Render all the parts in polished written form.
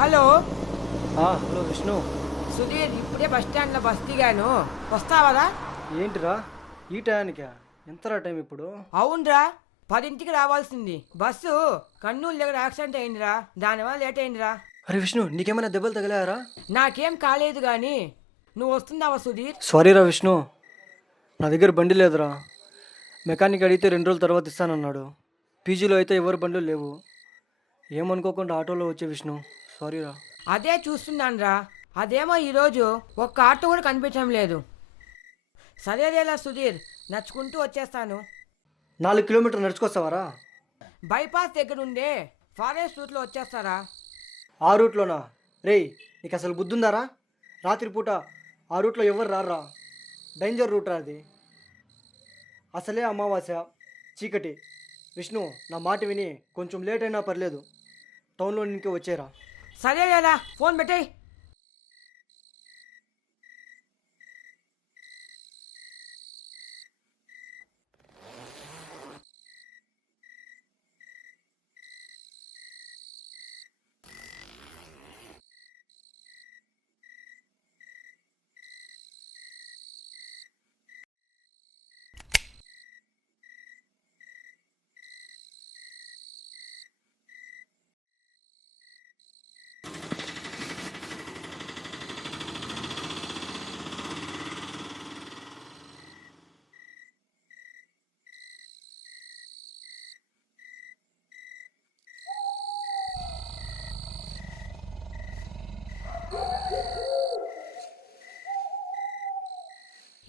Hello hello Vishnu. Sudheer, ఇప్పుడే bus స్టాండ్లో bus దిగాను, వస్తావరా? ఏంటిరా ఈ టయానికా? ఎంతరా టైం ఇప్పుడు? అవునరా, 10ంటికి రావాల్సింది. బస్సు కర్నూలు దగ్గర యాక్సిడెంట్ అయిందిరా, దానివల్ల లేట్ అయిందిరా. అరే విష్ణు, నీకేమైనా దెబ్బలు తగిలాయరా? నాకేం కాలేదు కానీ నువ్వు వస్తున్నావా సుధీర్? సారీరా విష్ణు, నా దగ్గర బండి లేదురా. మెకానిక్ అడిగితే 2 రోజుల తర్వాత ఇస్తానన్నాడు. పీజీలో అయితే ఎవరి బండ్లు లేవు. ఏమనుకోకుండా ఆటోలో వచ్చే విష్ణు, సారీరా. అదే చూస్తున్నాను రా, అదేమో ఈరోజు ఒక్క ఆటో కూడా కనిపించడం లేదు. సరేదేలా సుధీర్, నడుచుకుంటూ వచ్చేస్తాను. 4 కిలోమీటర్లు నడుచుకొస్తావారా? బైపాస్ దగ్గర ఉండే ఫారెస్ట్ రూట్లో వచ్చేస్తారా? ఆ రూట్లోనా? రేయ్, నీకు అసలు బుద్ధుందారా? రాత్రిపూట ఆ రూట్లో ఎవరు రారా? డేంజర్ రూట్ రా అది. అసలే అమావాస్య, చీకటి. విష్ణు, నా మాట విని కొంచెం లేట్ అయినా పర్లేదు, టౌన్లో నీకే వచ్చేరా. సరేదేలా, ఫోన్ పెట్టేయ్.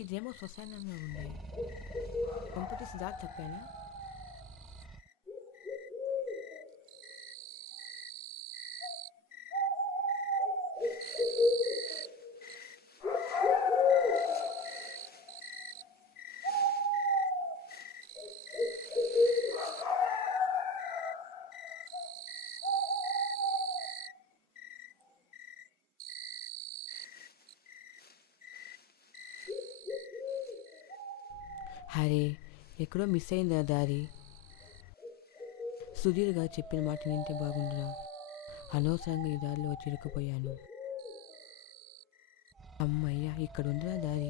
ఇదేమో శ్మశానంలో ఉంది. కొంపటి సిద్ధార్థ్ చెప్పానా? అరే, ఎక్కడో మిస్ అయిందా దారి? సుధీర్ గారు చెప్పిన మాట వింటే బాగుండురా. అనవసరంగా ఈ దారిలో వచ్చి ఇరుక్కుపోయాను. అమ్మయ్య, ఇక్కడ ఉందిరా దారి.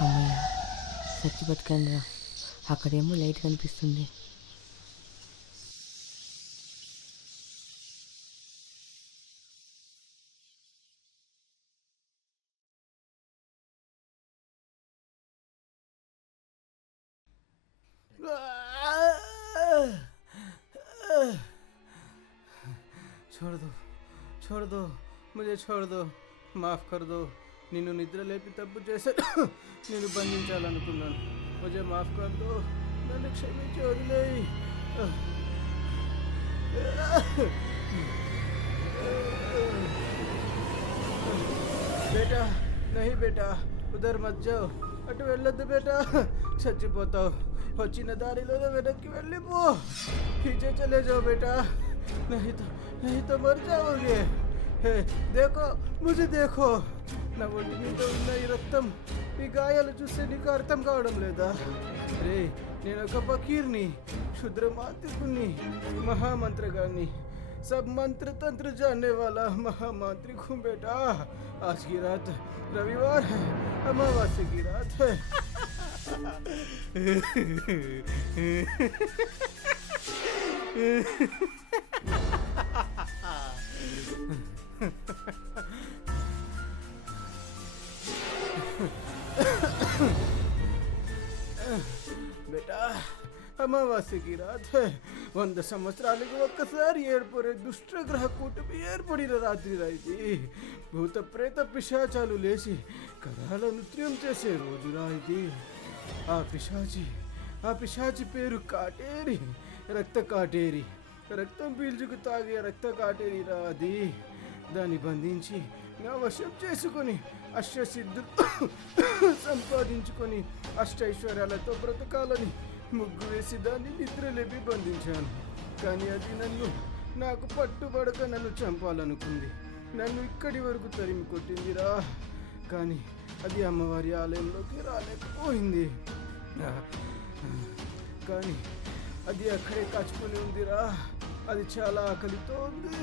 అమ్మయ్య, సచ్చి బతకండిరా. అక్కడేమో లైట్ కనిపిస్తుంది. छोड़ दो, छोड़ दो, मुझे छोड़ दो, माफ़ कर दो. నిన్ను నిద్ర లేపి తప్పు చేశాను. నేను బంధించాలనుకున్నాను. ముझे మాఫ్ కర్ దో, నన్ను క్షమించి వదిలేయి. బేటా, నహీ బేటా, ఉదర్ మత్ జాओ. అటు వెళ్ళొద్దు బేటా, చచ్చిపోతావు. వచ్చిన దారిలోనే వెనక్కి వెళ్ళిపో. పీछे चले जाओ बेटा, नहीं तो मर जाओगे. देखो, मुझे देखो. నా ఒంటి మీద ఉన్న ఈ రక్తం, ఈ గాయాలు చూస్తే నీకు అర్థం కావడం లేదా? రే, నేను ఒక ఫకీర్ని, క్షుద్ర మాంత్రికుని, మహామంత్రగాన్ని, सब मंत्र तंत्र जानने वाला महामांत्रिक हूँ बेटा. आज की रात रविवार है, अमावस्या की रात है. बेटा, అమావాస్య की रात है. 100 సంవత్సరాలకు ఒక్కసారి ఏర్పడే దుష్టగ్రహ కూటమి ఏర్పడిన రాత్రి రాయిది. భూత ప్రేత పిశాచాలు లేచి కరాల నృత్యం చేసే రోజు రాయిది. ఆ పిశాచి పేరు కాటేరి, రక్త కాటేరి. రక్తం పీల్చుకు తాగే రక్త కాటేరి రాది. దాన్ని బంధించి నా వశం చేసుకొని అష్టసిద్ధులు సంపాదించుకొని అష్టైశ్వర్యాలతో బ్రతకాలని ముగ్గు వేసి దాన్ని నిద్రలేపి బంధించాను. కానీ అది నాకు పట్టుబడక నన్ను చంపాలనుకుంది. నన్ను ఇక్కడి వరకు తరిమి కొట్టిందిరా. కానీ అది అమ్మవారి ఆలయంలోకి రాలేకపోయింది. కానీ అది అక్కడే కాచుకొని ఉందిరా. అది చాలా ఆకలితో ఉంది,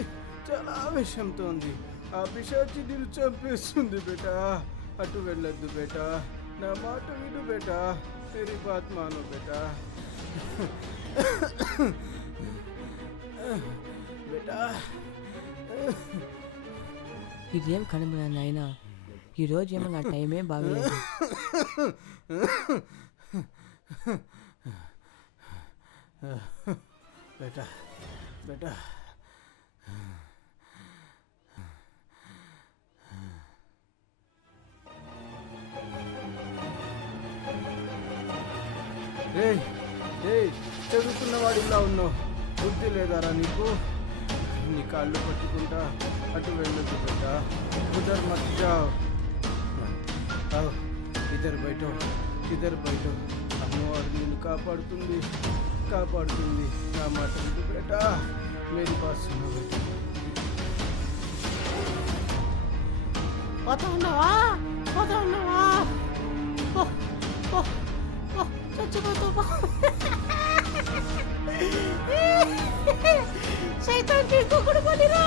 చాలా ఆవేశంతో ఉంది. ఆ పిశాచి నిన్ను చంపేస్తుంది బేటా. అటు వెళ్ళొద్దు బేటా, నా మాట విను బేటా. तेरी बात मानो बेटा. बेटा ఇదేం కనుమరా నాయనా, ఈరోజేమో నా టైమే బాగలేదు. बेटा बेटा రే రే చదువుకున్నవాడు ఇలా ఉన్నావు, బుద్ధి లేదారా నీకు? నీ కాళ్ళు పట్టుకుంటా అటు వెళ్ళొద్దు బేటా. ఉదర్ మత్ జావ్. ఇద్దరు బయట అమ్మవారు నిన్ను కాపాడుతుంది. నా మాట విను బేటా. మేరీ బాత్ సునో బేటా. పోతా ఉన్నావా? చచ్చిపోతావా? సైతాన్కి కుక్కుడు పడిరా.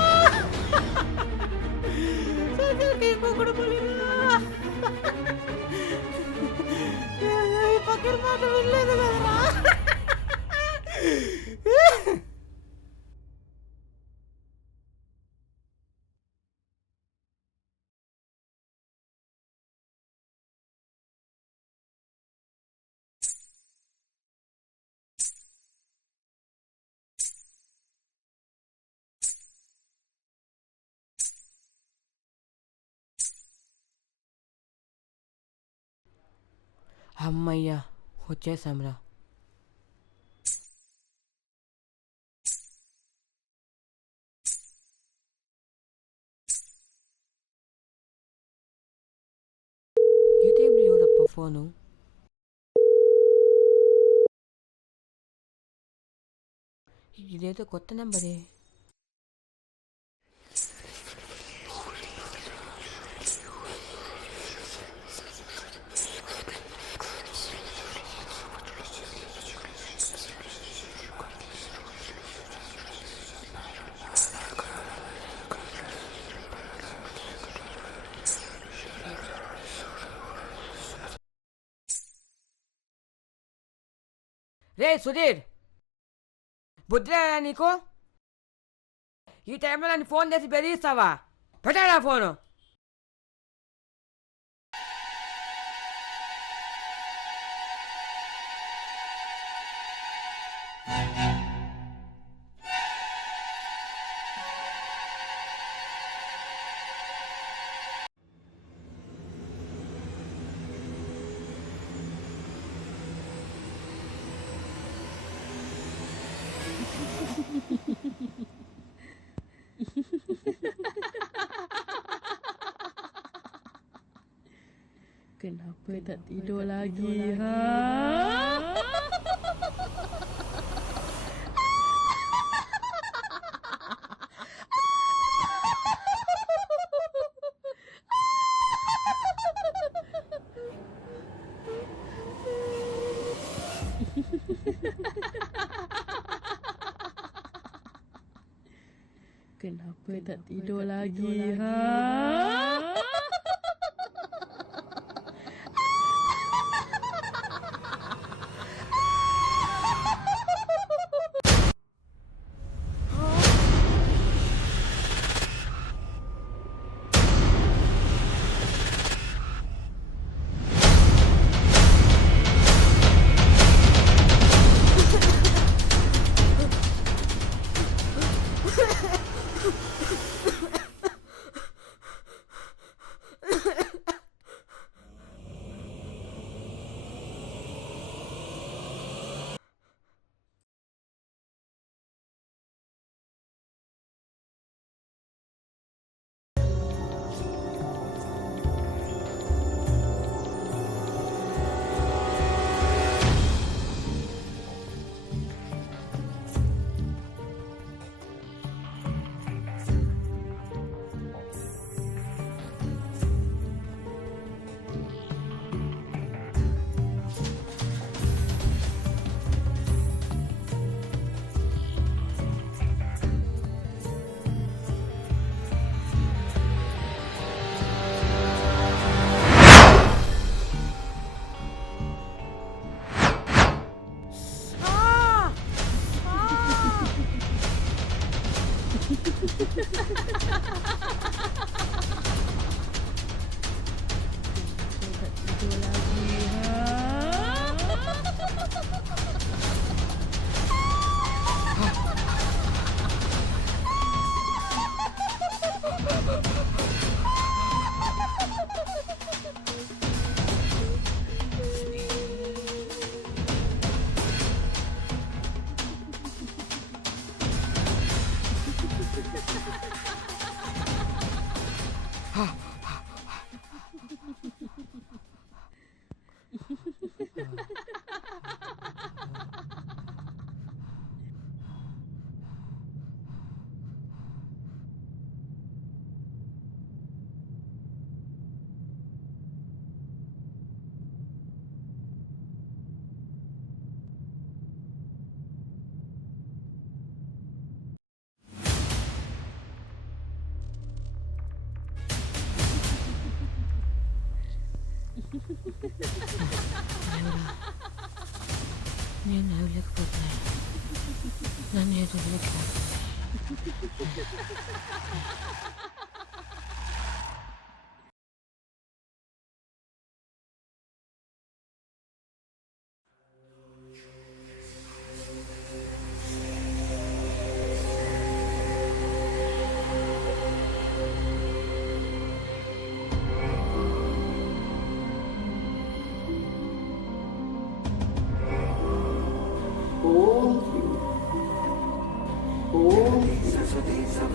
ఈ పక్కన మాట వినలేదు కదరా. అమ్మయ్యా, వచ్చేసాంరా. ఈ టైంలో ఎవరప్ప ఫోను? ఇదేదో కొత్త నెంబరే. రే సుధీర్, బుద్ధిరా నీకు? ఈ టైంలో నన్ను ఫోన్ చేసి బెదిరిస్తావా? పెట్టాడా phone? Kenapa tak tidur lagi, ha? Kenapa tak tidur lagi, ha?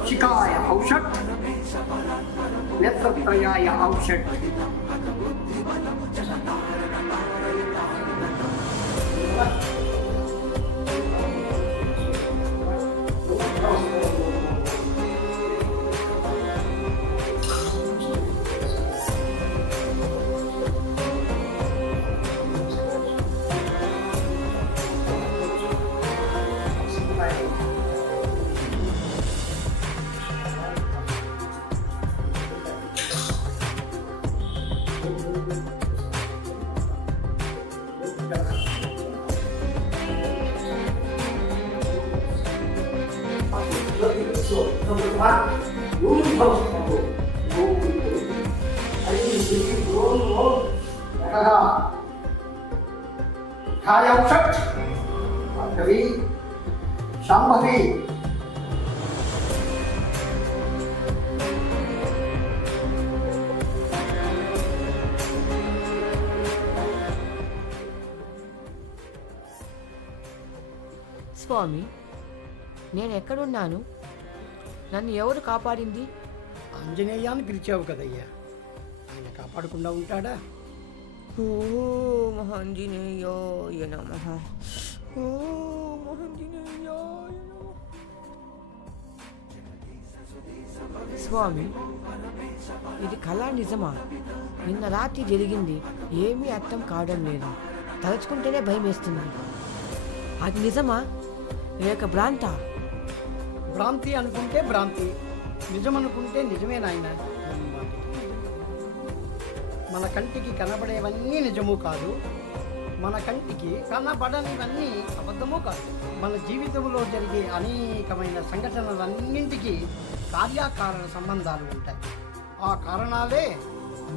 शिकाय औषध नेत्रत्रयाय औषध खाय औषध कवी शांभवी స్వామి, నేను ఎక్కడున్నాను? నన్ను ఎవరు కాపాడింది? ఆంజనేయాన్ని పిలిచావు కదయ్యా, ఆయన కాపాడకుండా ఉంటాడా? ఓం ఆంజనేయాయ నమః. ఓం ఆంజనేయాయ నమః. స్వామి, ఇది కళ నిజమా? నిన్న రాత్రి జరిగింది ఏమీ అర్థం కావడం లేదు. తలుచుకుంటేనే భయం వేస్తుంది. అది నిజమా లేక భ్రాంతా? భ్రాంతి అనుకుంటే భ్రాంతి, నిజం అనుకుంటే నిజమే నాయన. మన కంటికి కనబడేవన్నీ నిజము కాదు, మన కంటికి కనబడనివన్నీ అబద్ధము కాదు. మన జీవితంలో జరిగే అనేకమైన సంఘటనలన్నింటికీ కార్యకారణ సంబంధాలు ఉంటాయి. ఆ కారణాలే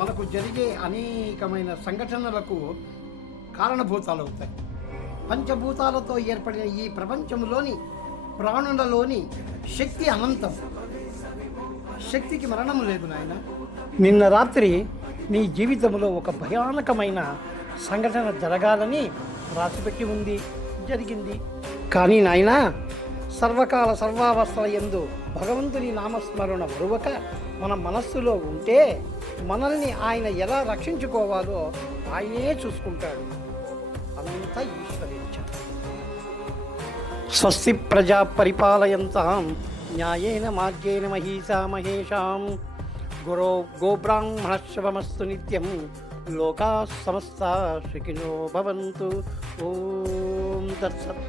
మనకు జరిగే అనేకమైన సంఘటనలకు కారణభూతాలు అవుతాయి. పంచభూతాలతో ఏర్పడిన ఈ ప్రపంచంలోని ప్రాణులలోని శక్తి అనంతం. శక్తికి మరణం లేదు నాయన. నిన్న రాత్రి నీ జీవితంలో ఒక భయానకమైన సంఘటన జరగాలని రాసిపెట్టి ఉంది, జరిగింది. కానీ నాయన, సర్వకాల సర్వావస్థల యందు భగవంతుని నామస్మరణ మరువక మన మనస్సులో ఉంటే మనల్ని ఆయన ఎలా రక్షించుకోవాలో ఆయనే చూసుకుంటాడు. అంతా ఈశ్వరేచ్ఛ. స్వస్తి ప్రజా పరిపాలయంతాం న్యాయేన మార్గేణ మహీషా మహేషాం. గురో గోబ్రాహ్మణశ్రవమస్తు నిత్యం. లోకా సమస్తా సుఖినో భవంతు. ఓం తత్సత్.